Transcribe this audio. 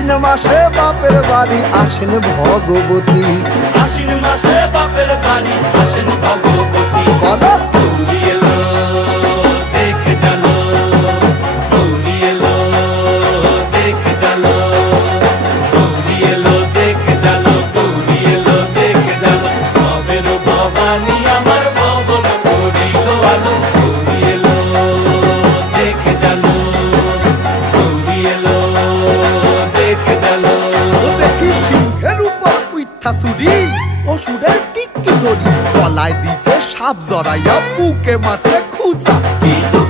আশ্বিন মাসে বাপের বাড়ি আসেন ভগবতী। আশ্বিন মাসে বাপের বাড়ি আসেন ভগবতী। বলো গৌরী এলো দেখে জানো, গৌরী এলো দেখে জানো, গৌরী এলো দেখে জানো, গৌরী এলো দেখে জানো। ভবের ভবানী আমার ভবন করিল আলো। গৌরী এলো দেখে জানো, গৌরী এলো দেখে জানো। ও দেখি সিংহের উপর উইঠা চুরি, অসুরের টিকি ধরি গলায় দিছে সাপ জড়াইয়া বুকে মারছে খুঁচা। কি